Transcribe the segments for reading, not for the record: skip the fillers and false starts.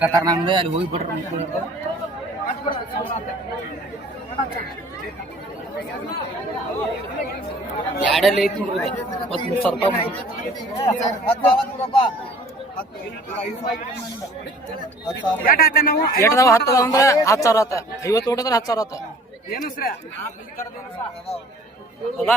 ಕತಾರ ನಮ್ದು ಅಲ್ಲಿ ಹೋಗಿಬಿಟ್ರು ಎರಡಲ್ಲಿ ಐತಿ ನೋಡ್ರಿ 23,000 ಎಟ್ದಾವ 10 ಅಂದ್ರೆ 10,000 ಆತ 50 ಹೊಡೆದ್ರೆ 10,000 ಆತ ಏನು ಸರ್ ಅಲ್ಲ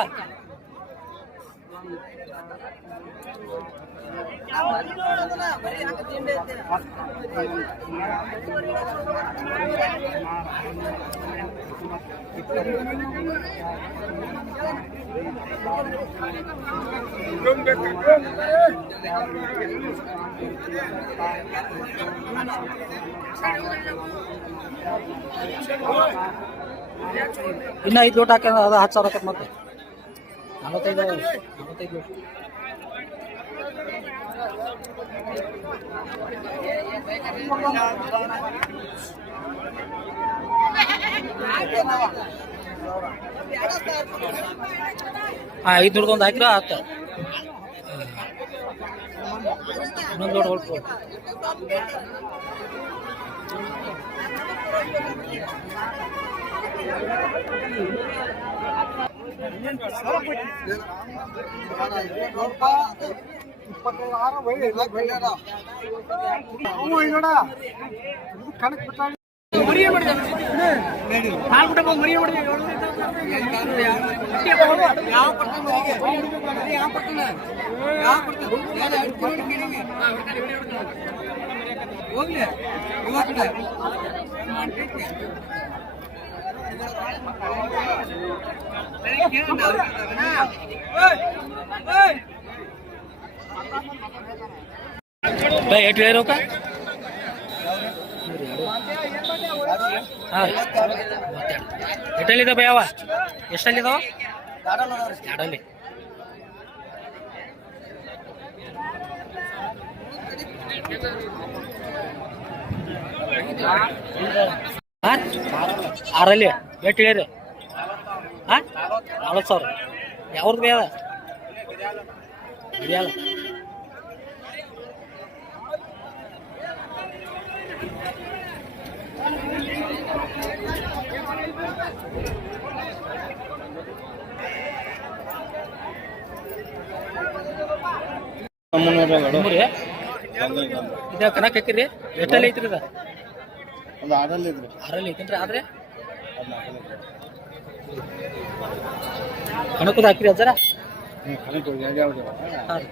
ಇನ್ನ 5 ಲೋಟ ಹಾಕಿದ್ರೆ ಅದು 10,000 ಆಕತ್ ಮತ್ತೆ 45 ಲೋಟ ಹಾ 500 ಒಂದು ಹಾಕಿರ ಆತ ಇನ್ನೊಂದು ಲೋಟ ಹೊಲ್ಪು ಎಷ್ಟು ಹೇಳಿರೋಕ ಹಾಂ ಎಷ್ಟಲ್ಲಿದ್ದಾವೆ ಯಾವ ಎಷ್ಟಲ್ಲಿದ್ದಾವ ಎರಡಲ್ಲಿ ಆರಲ್ಲಿ ಎಷ್ಟು ಹೇಳಿರಿ ಹಾಂ 40,000 ಯಾವ್ದು ಬೇಡ ಬಿರಿಯಾಲ ಕನಕ್ ಹಾಕಿರಿ ಎಷ್ಟಲ್ಲಿ ಐತ್ರಿ ಅದ ಆರಲ್ಲಿ ಐತೇನ್ರಿ ಆದ್ರೆ ಕಣಕದ ಹಾಕಿರಿ ಅಜ್ಜರ ಹಾಂ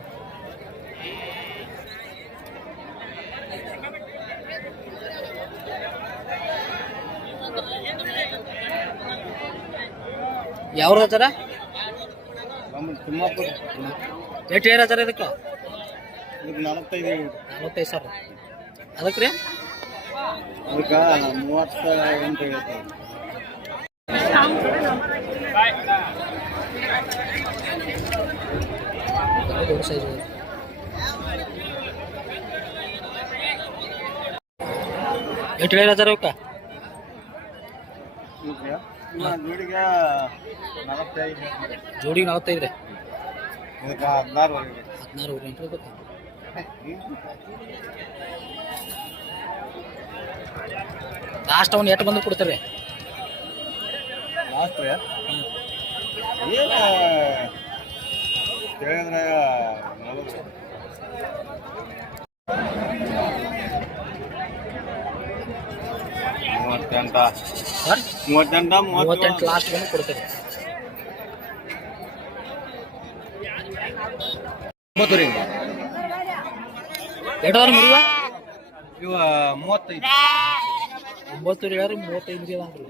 ಯಾವ್ರ ಅಜ್ಜರ ಎಷ್ಟು ಏರ್ ಅಜ್ಜರ ಇದಕ್ಕೆ 45,000 ಅದಕ್ಕೆ ರೀ ಅದಕ್ಕೆ 38 ಹೇಳ್ತೀವಿ ಎಷ್ಟು ಹೇಳಿ ಅಜ್ಜರ ಇವಕ್ಕ ಜೋಡಿಗೆ 45 ರೀ 16 ಲಾಸ್ಟ್ ಅವ್ನು ಎಷ್ಟು ಬಂದು ಕೊಡ್ತಾರೆ ಲಾಸ್ಟ್ ರೀ ಏನು ಹೇಳಿದ್ರೆ 38 ಲಾಸ್ಟ್ ಬಂದು ಕೊಡ್ತಾರೆ 30 ರೀ ಎರಡು ಮುರಿವ ಇವ 35 9 ಯಾರು 35 ಅದಾನ್ರಿ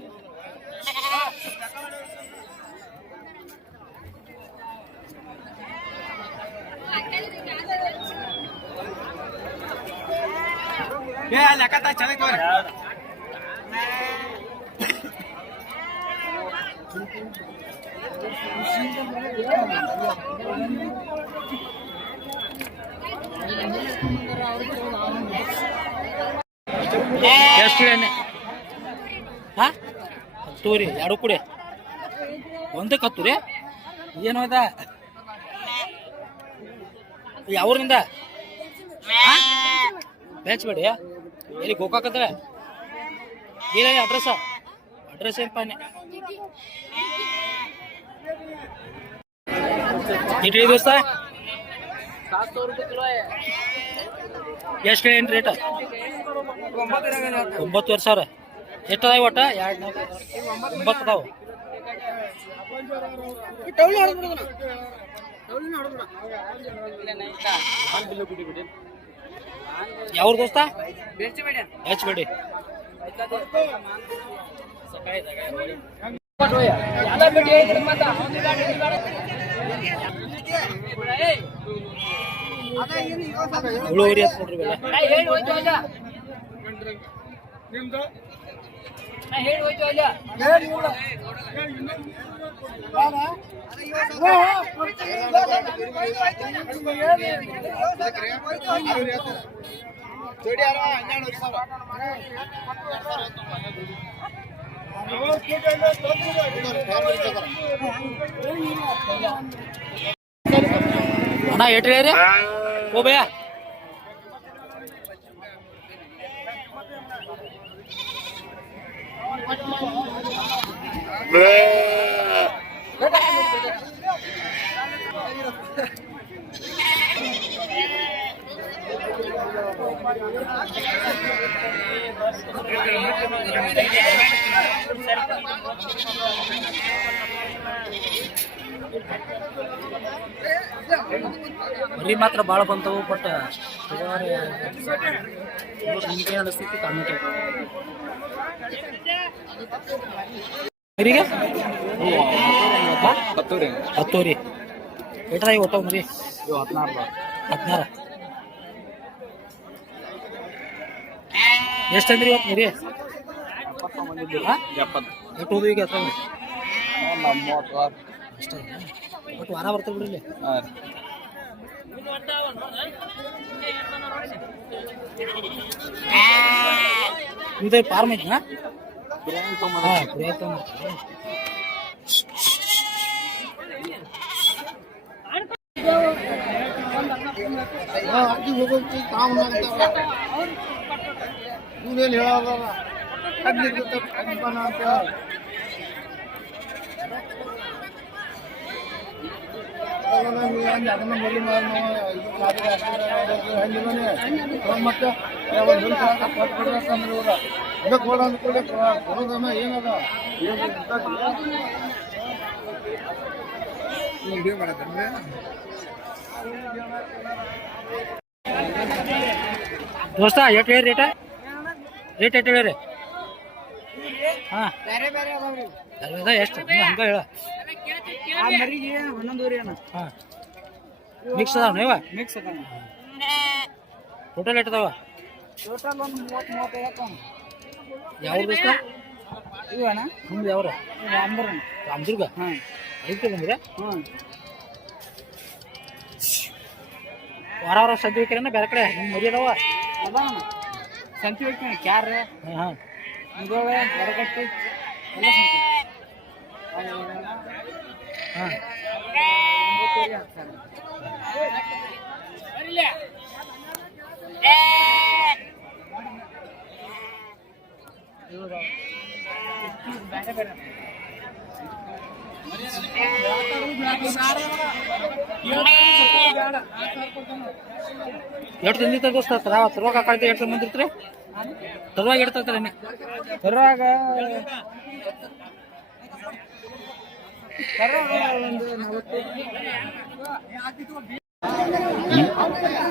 ಏ ಲೆಕ್ಕ ಚೆನ್ನಾಗಿ ಎಷ್ಟು ಎಣ್ಣೆ ಹಾಂ 10 ರೀ 2 ಕುಡಿ ಒಂದಕ್ಕೆ 10 ರೀ ಏನು ಅದ ಯಾವ್ರಿಂದ ಬೆಂಚ್ಬೇಡಿ ಎಲ್ಲಿ ಗೋಕಾಕದ ಇಲ್ಲ ಅಡ್ರೆಸ್ ಏನಪ್ಪ ಇಟ್ರಿ ದೋಸ್ತ 700 ಎಷ್ಟು ಏನು ರೇಟ್ 9,000 ಎಷ್ಟು ಅದಾವ ಒಟ್ಟ 9 ಅದಾವ ಯಾವ ದೋಸ್ತ ಬೆಂಚ್ಬೇಡಿ ಉಳುವರಿ ಅಂತ ನೋಡ್ರಿ ಅಣ್ಣ ಏಟ್ ಹೇಳ್ರಿ ಓ ಭಯ್ಯ ಮರಿ ಮಾತ್ರ ಭಾಳ ಬಂತವು ಬಟ್ ನಿಮ್ಗೆ ಅನಿಸ್ತೈತಿ ಕಾಮೆಂಟ್ ಮರಿಗೆ ಹತ್ತೂರಿ ಎಟ್ರ ಇವತ್ತು ಮರಿ 16 ಎಷ್ಟು ಅಂದ್ರಿ ಇವತ್ತು ಮರಿ 70 ಎಷ್ಟು ಈಗ ಅಷ್ಟೇ ಬಟ್ ವಾರ ಬರ್ತದೆ ಬಿಡ್ರಿ ಇದು ಫಾರ್ಮ್ ಐತಿ ಮತ್ತೆ ಏನದ ದೋಸ್ತ ಎಷ್ಟು ಹೇಳಿ ರೇಟ್ ಎಷ್ಟು ಹೇಳಿರಿ ಹಾಂ ಎಷ್ಟು ಹಂಗೆ ಹೇಳ ಮರಿಗೆ 11 ಅಣ್ಣ ಹಾಂ ಮಿಕ್ಸ್ ಅದಾವ ನೀವ ಮಿಕ್ಸ್ ಅದ ಟೋಟಲ್ ಎಷ್ಟು ಅದಾವ ಟೋಟಲ್ ಒಂದು 30-35 ಯಾವ ದೋಸ್ತ ಇವು ಅಣ್ಣ ನಿಮ್ದು ಯಾವ್ರ ರಾಮದುರ್ಗ ಹಾಂ ಅದಕ್ಕೆ ಬಂದ್ರೆ ಹ್ಞೂ ವಾರ ಸಂತೆ ಹೋಗ್ಯಾರ ಬೇರೆ ಕಡೆ ನಿಮ್ಮ ಮರಿ ಅದಾವ ಅದಾನ ಸಂತಿ ಹೋಗ್ತಾನೆ ಕ್ಯಾರ ಹಾಂ ಇದಾವೆ ಹೊರಗಟ್ಟಿ ಎಲ್ಲ ಸಂತಿ ಹಾಂ ಎಷ್ಟು ತಂದಿತ್ತ ದೋಸ್ತ ತರುವಾಗ ಕಳೆದ ಎಷ್ಟು ಬಂದಿರ್ತೀರಿ ತರುವಾಗ ಎಷ್ಟು ತರ್ತಾರೆ ತರುವಾಗ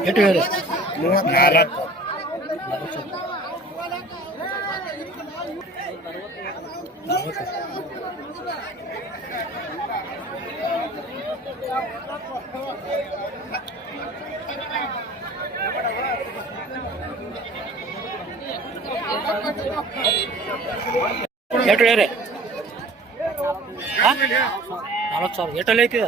ಎಷ್ಟು ಹೇಳಿ 34 ಎಷ್ಟು ಹೇಳಿ 40,000 ಎಷ್ಟಲ್ಲಿ ಐತಿದ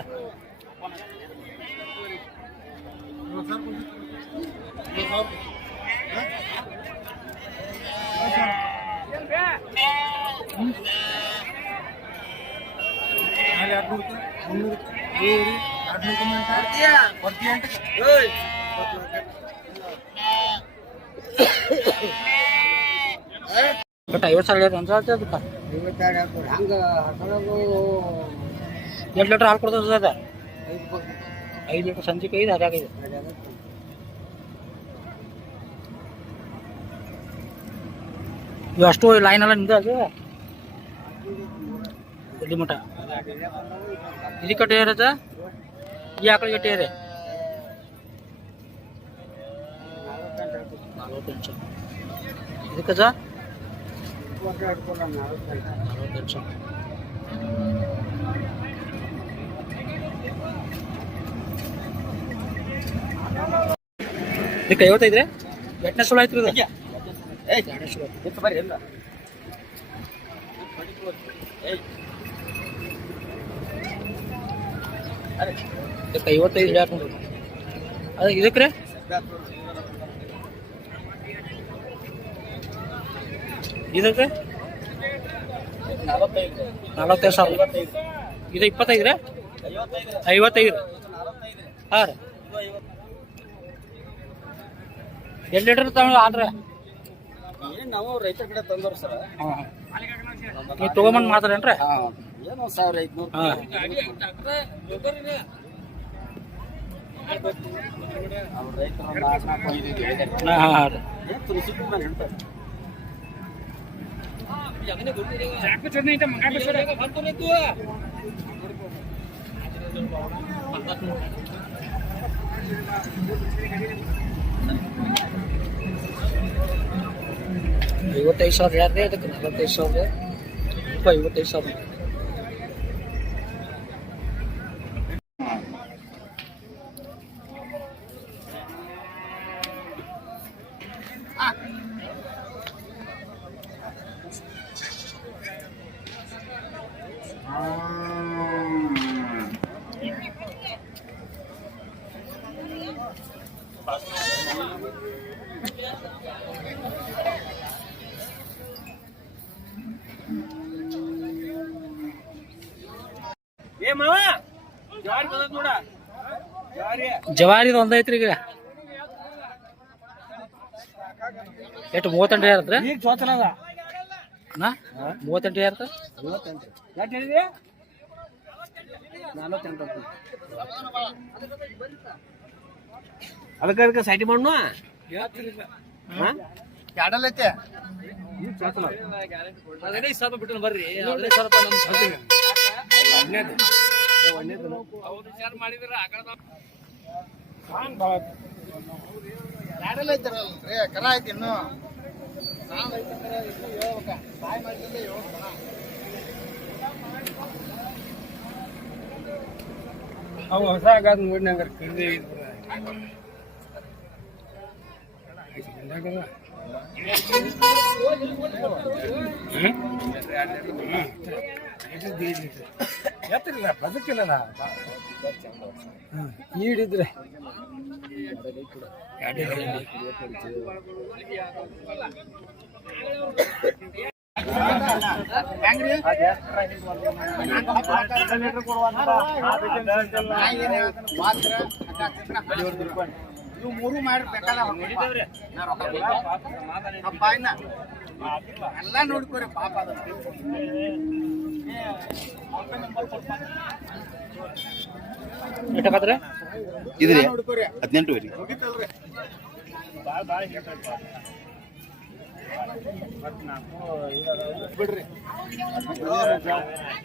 ಬಟ್ 50,000 ಅಂತ ಹೇಳ್ತೀವಿ ಅದಕ್ಕೆ. ಹಂಗ ಹಸರಾಗು 8 ಲೀಟರ್ ಹಾಲು ಕೊಡ್ತದೆ ಅದ 5 ಲೀಟರ್ ಸಂಜೆಗೆ 5 ಅದಾಗ 5. ಇವು ಅಷ್ಟು ಲೈನ್ ಎಲ್ಲ ನಿಂದ ಅದು ಎಲ್ಲಿ ಮಠ ಇದು ಕಟ್ಟೆ ಇರದ ಈ ಆಕಳ ಗಟ್ಟೆ ಇದೆ 48 ಇದಕ್ಕೆ ಸರ್ 48 ಇದಕ್ಕೆ 55 ರೀ. ಎಟ್ಟನೇ ಸುಳ್ಳು ಆಯ್ತು ಇದು? ಎರಡನೇ ಸುಳ್ಳು ಆಯ್ತು. ಇದಕ್ಕೆ 55 ಹೇಳ್ಯಾರ ನೋಡ್ರಿ. ಅದು ಇದಕ್ಕೆ ರೀ ಇದಕ್ಕೆ 45,000. ಇದು 25 ರೀ 55 ಹಾಂ ರೀ. 8 ಲೀಟರ್ ತಗೊಂಡು ಆದ್ರೆ ನಾವು ರೈತರ ಕಡೆ ತಂದವ್ರು ಸರ್. ಹಾಂ ನೀವು ತೊಗೊಂಬಂದು ಮಾಡ್ತಾರೇನ್ರಿ? ಏನೋ 1,500 ಹಾಂ ಅವ್ರ ರೈತರು 4-5 ಹೇಳಿದ್ದಾರೆ. ಹಾಂ ರೀ. ಏನು ತುಳಸಿ ಮೇಲೆ ಹೇಳ್ತಾರೆ. ಐವತ್ತೈದು ಸಾವಿರ ಯಾರೇ ಅದಕ್ಕೆ 45,000 55,000. ಏ ಮಾವ ಜವಾರಿ ಬಂದದ ನೋಡ. ಜವಾರಿದು ಒಂದೈತ್ರಿ ಈಗ ಎಷ್ಟು 38 ಯಾರತ್ರಿ? ಈಗ ಜೋತನದ ನಾ 38 ಯಾರತ್ತ? 58 ಎಷ್ಟು ಹೇಳಿದೆ? 48 ಅದಕ್ಕೆ ಸೈಟಿ ಮಾಡು. ಎರಡಲ್ಲೈತೆ ಈಗ ಜೋತನ ಅದನ್ನೇ ಸ್ವಲ್ಪ ಬಿಟ್ಟು ಬರ್ರಿ. ಅದನ್ನೇ ಸ್ವಲ್ಪ ಎರಡಲ್ಲೈತಾರಲ್ರಿ ಕರ ಐತಿ ಇನ್ನು ಸಾಲ ಐತಂದ್ರೆ ಇನ್ನು ಹೇಳ್ಬೇಕ ಬಾಯ್ ಮಾಡಿದ್ರೆ ಹೇಳ್ಬೇಕಣ. ಅವು ಹೊಸ ಆಗಾದ ನೋಡಿ ನಂಗೆ ಕಡಿಮೆ ಎತ್ತಿಲ್ಲ ಬದುಕಿಲ್ಲ ಈಡಿದ್ರೆ ಇವು ಮೂರು ಮಾಡಿ ಬೇಕಾದ ಎಲ್ಲ ನೋಡ್ಕೋರಿ ಪಾಪ ಅದ ಎಷ್ಟಾಗತ್ರಿ? ಇದ್ರಿ ನೋಡ್ಕೋರಿ 18 ರೀ. ಮುಗಿತಲ್ರಿ. ಬಿಡ್ರಿ